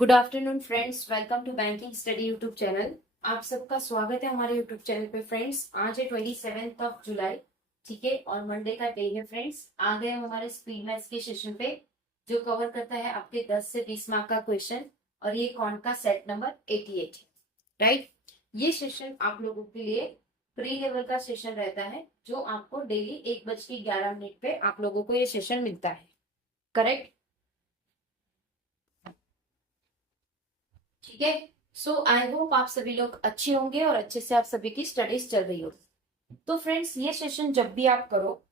Good afternoon friends, welcome to banking study YouTube channel. आप सबका स्वागत है हमारे यूट्यूब चैनल पे। फ्रेंड्स, आज है 27 जुलाई, ठीक है, और मंडे का डे है। फ्रेंड्स, आ गए हम हमारे स्पीड मैथ्स के सेशन पे, जो कवर करता है आपके 10 से 20 मार्क का क्वेश्चन, और ये कौन का सेट नंबर 88 है, राइट। ये सेशन आप लोगों के लिए प्री लेवल का सेशन रहता है, जो आपको डेली 1:11 पे आप लोगों को ये सेशन मिलता है, करेक्ट। ठीक है। सो आई होप आप सभी लोग अच्छे होंगे और अच्छे से आप सभी की स्टडीज चल रही हो। तो फ्रेंड्स, ये सेशन जब भी आप करो,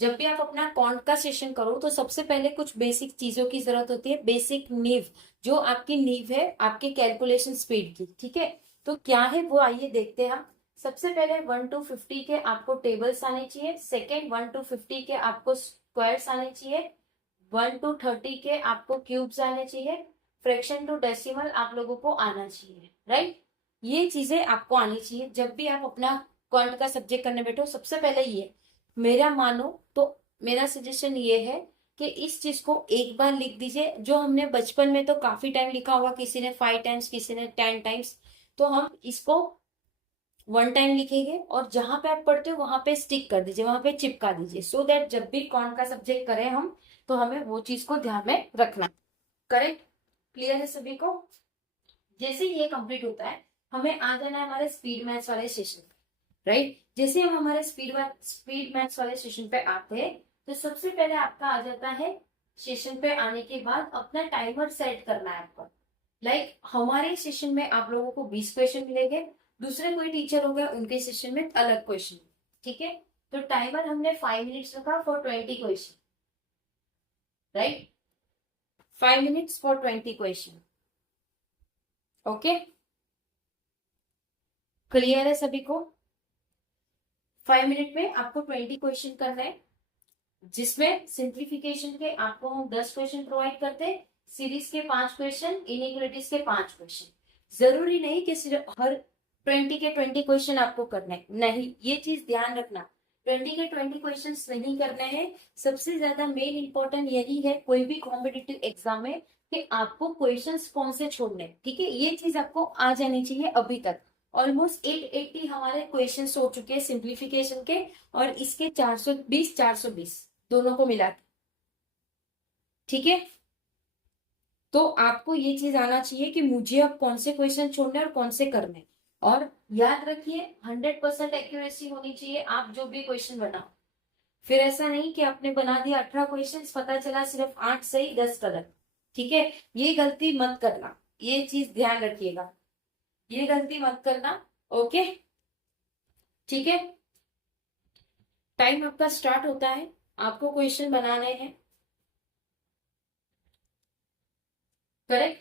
जब भी आप अपना कॉन्ट का सेशन करो, तो सबसे पहले कुछ बेसिक चीजों की जरूरत होती है। बेसिक नींव, जो आपकी नींव है आपके कैलकुलेशन स्पीड की, ठीक है। तो क्या है वो, आइए देखते हैं हम। सबसे पहले 1 to 50 के आपको टेबल्स आने चाहिए। सेकेंड, 1 to 50 के आपको स्क्वायर्स आने चाहिए। 1 to 30 के आपको क्यूब्स आने चाहिए। फ्रैक्शन टू डेसिमल आप लोगों को आना चाहिए, राइट। ये चीजें आपको आनी चाहिए जब भी आप अपना क्वांट का सब्जेक्ट करने बैठो। सबसे पहले ये मेरा मानो तो मेरा सजेशन ये है कि इस चीज को एक बार लिख दीजिए। जो हमने बचपन में तो काफी टाइम लिखा होगा, किसी ने 5 टाइम्स, किसी ने 10 टाइम्स, तो हम इसको 1 टाइम लिखेंगे, और जहां पे आप पढ़ते हो वहां पे स्टिक कर दीजिए, वहां पे चिपका दीजिए, सो दैट जब भी कौन का सब्जेक्ट करें हम, तो हमें वो चीज को ध्यान में रखना। करेक्ट। क्लियर है सभी को। जैसे ये कंप्लीट होता है, हमें आ जाना है हमारे स्पीड मैथ्स वाले सेशन, राइट। जैसे हम हमारे स्पीड मैथ्स वाले सेशन पे आते हैं, तो सबसे पहले आपका आ जाता है, सेशन पे आने के बाद अपना टाइमर सेट करना है आपको। लाइक हमारे सेशन में आप लोगों को 20 क्वेश्चन मिलेंगे, दूसरे कोई टीचर होंगे उनके सेशन में अलग क्वेश्चन, ठीक है। तो टाइमर हमने 5 मिनट्स रखा for 20 question, right. 5 minutes for 20 question. Okay, clear है सभी को। 5 मिनट में आपको 20 क्वेश्चन करना है, जिसमें सिंप्लीफिकेशन के आपको हम 10 क्वेश्चन प्रोवाइड करते हैं, सीरीज के 5 क्वेश्चन, इनइक्वालिटीज के 5 क्वेश्चन। जरूरी नहीं कि सिर्फ हर 20 के 20 क्वेश्चन आपको करना है, नहीं, ये चीज ध्यान रखना। 20 के 20 क्वेश्चन नहीं करने हैं। सबसे ज्यादा मेन इंपॉर्टेंट यही है कोई भी कॉम्पिटिटिव एग्जाम में, कि आपको क्वेश्चंस कौन से छोड़ने हैं, ठीक है। ये चीज आपको आ जानी चाहिए। अभी तक ऑलमोस्ट 880 हमारे क्वेश्चंस हो चुके हैं सिंप्लीफिकेशन के, और इसके 420 दोनों को मिला के, ठीक है। तो आपको ये चीज आना चाहिए कि मुझे अब कौन से क्वेश्चन छोड़ने और कौन से करने। और याद रखिए, 100% एक्यूरेसी होनी चाहिए आप जो भी क्वेश्चन बनाओ। फिर ऐसा नहीं कि आपने बना दिया 18 क्वेश्चन, पता चला सिर्फ 8 सही 10 गलत, ठीक है। ये गलती मत करना, ये चीज ध्यान रखिएगा, ये गलती मत करना। ओके, ठीक है। टाइम आपका स्टार्ट होता है, आपको क्वेश्चन बनाने हैं, करेक्ट।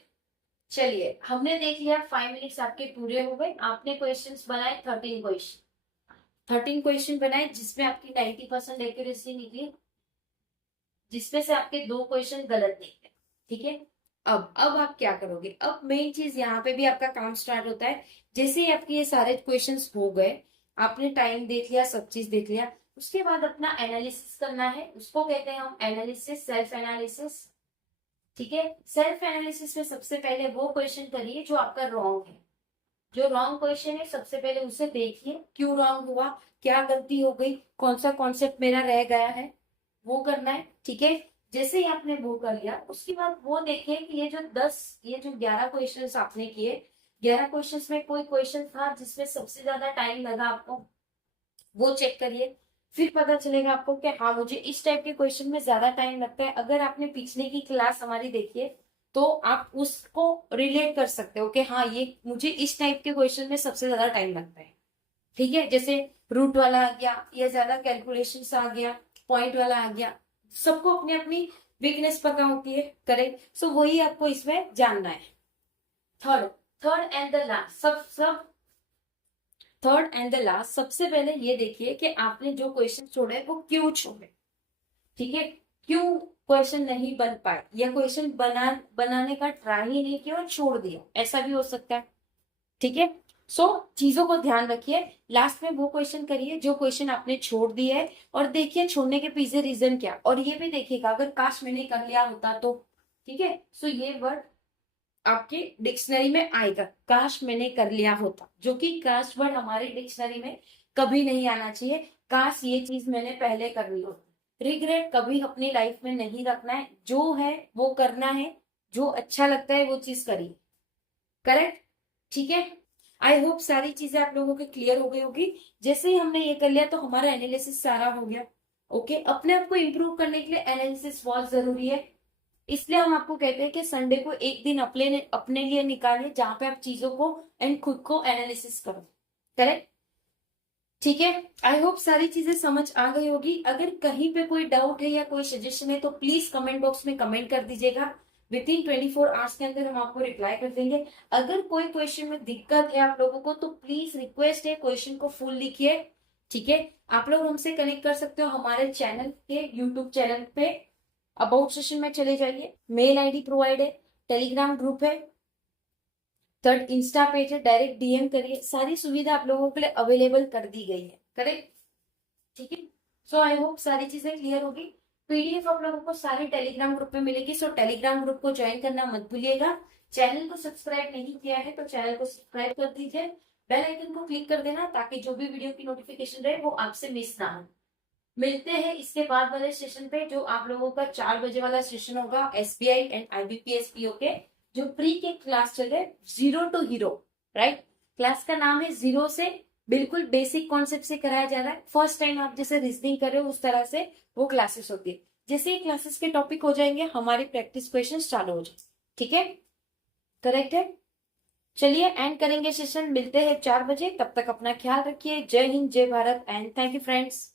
चलिए, हमने देख लिया 5 मिनट्स आपके पूरे हो गए। आपने क्वेश्चंस बनाए 13 क्वेश्चन बनाए, जिसमें आपकी 90% एक्यूरेसी निकली, जिसमें से आपके 2 क्वेश्चन गलत निकले, ठीक है। अब आप क्या करोगे, अब मेन चीज यहाँ पे भी आपका काम स्टार्ट होता है। जैसे ही आपके ये सारे क्वेश्चंस हो गए, आपने टाइम देख लिया, सब चीज देख लिया, उसके बाद अपना एनालिसिस करना है। उसको कहते हैं हम एनालिसिस, सेल्फ एनालिसिस, ठीक है। सेल्फ एनालिसिस में सबसे पहले वो क्वेश्चन करिए जो आपका रॉन्ग है। जो रॉन्ग क्वेश्चन है सबसे पहले उसे देखिए, क्यों रॉन्ग हुआ, क्या गलती हो गई, कौन सा कॉन्सेप्ट मेरा रह गया है, वो करना है, ठीक है। जैसे ही आपने वो कर लिया, उसके बाद वो देखिए कि ये जो 11 क्वेश्चन आपने किए, 11 क्वेश्चन में कोई क्वेश्चन था जिसमें सबसे ज्यादा टाइम लगा आपको, वो चेक करिए। फिर पता चलेगा आपको कि हाँ, मुझे इस टाइप के क्वेश्चन में ज्यादा टाइम लगता है। अगर आपने पिछले की क्लास हमारी देखी है, तो आप उसको रिलेट कर सकते हो कि हाँ, ये मुझे इस टाइप के क्वेश्चन में सबसे ज्यादा टाइम लगता है, ठीक है। जैसे रूट वाला आ गया, या ज्यादा कैलकुलेशन आ गया, पॉइंट वाला आ गया, सबको अपनी अपनी वीकनेस पता होती है, करेक्ट। सो वही आपको इसमें जानना है। Third third and the last सब सब थर्ड एंड द लास्ट, सबसे पहले ये देखिए कि आपने जो क्वेश्चन छोड़े वो क्यों छोड़े, ठीक है। क्यों क्वेश्चन नहीं बन पाए, या क्वेश्चन बनाने का ट्राई ही नहीं किया और छोड़ दिया, ऐसा भी हो सकता है, ठीक है। सो चीजों को ध्यान रखिए। लास्ट में वो क्वेश्चन करिए जो क्वेश्चन आपने छोड़ दिया है, और देखिए छोड़ने के पीछे रीजन क्या, और ये भी देखिएगा अगर काश मैंने कर लिया होता तो, ठीक है। सो ये वर्ड आपके डिक्शनरी में आएगा, काश मैंने कर लिया होता, जो कि काश वर्ड हमारे डिक्शनरी में कभी नहीं आना चाहिए। काश ये चीज मैंने पहले कर ली हो। रिग्रेट कभी अपनी लाइफ में नहीं रखना है, जो है वो करना है, जो अच्छा लगता है वो चीज करिए। करेक्ट, ठीक है। आई होप सारी चीजें आप लोगों के क्लियर हो गई होगी। जैसे ही हमने ये कर लिया तो हमारा एनालिसिस सारा हो गया। ओके, अपने आप को इम्प्रूव करने के लिए एनालिसिस बहुत जरूरी है। इसलिए हम आपको कहते हैं कि संडे को एक दिन अपने अपने लिए निकालिए जहां पे आप चीजों को एंड खुद को एनालिसिस करो। करेक्ट, ठीक है। आई होप सारी चीजें समझ आ गई होगी। अगर कहीं पे कोई डाउट है या कोई सजेशन है तो प्लीज कमेंट बॉक्स में कमेंट कर दीजिएगा। विद इन 24 आवर्स के अंदर हम आपको रिप्लाई कर देंगे। अगर कोई क्वेश्चन में दिक्कत है आप लोगों को तो प्लीज रिक्वेस्ट है क्वेश्चन को फुल लिखिए। ठीक है, आप लोग हमसे कनेक्ट कर सकते हो हमारे चैनल के यूट्यूब चैनल पे। अबाउट सेशन में चले जाइए, मेल आईडी प्रोवाइड है, टेलीग्राम ग्रुप है, थर्ड इंस्टा पेज है, डायरेक्ट डीएम करिए। सारी सुविधा आप लोगों के लिए अवेलेबल कर दी गई है। करेक्ट, ठीक है। सो आई होप सारी चीजें क्लियर होगी। पीडीएफ आप लोगों को सारे टेलीग्राम ग्रुप में मिलेगी। सो टेलीग्राम ग्रुप को ज्वाइन करना मत भूलिएगा। चैनल को सब्सक्राइब नहीं किया है तो चैनल को सब्सक्राइब कर दीजिए, बेल आइकन को क्लिक कर देना ताकि जो भी वीडियो की नोटिफिकेशन रहे वो आपसे मिस ना हो। मिलते हैं इसके बाद वाले सेशन पे, जो आप लोगों का 4 बजे वाला सेशन होगा एसबीआई एंड आईबीपीएस पीओ के, जो प्री के क्लास चल रहे, zero to hero. Right, class का नाम है जीरो से, बिल्कुल बेसिक कॉन्सेप्ट से कराया जा रहा है। फर्स्ट टाइम आप जैसे रीजनिंग कर रहे हो उस तरह से वो क्लासेस होती है। जैसे ही क्लासेस के टॉपिक हो जाएंगे हमारी प्रैक्टिस क्वेश्चन चालू हो जाए। ठीक है, करेक्ट है। चलिए एंड करेंगे सेशन, मिलते हैं 4 बजे। तब तक अपना ख्याल रखिए। जय हिंद, जय Bharat and thank you friends.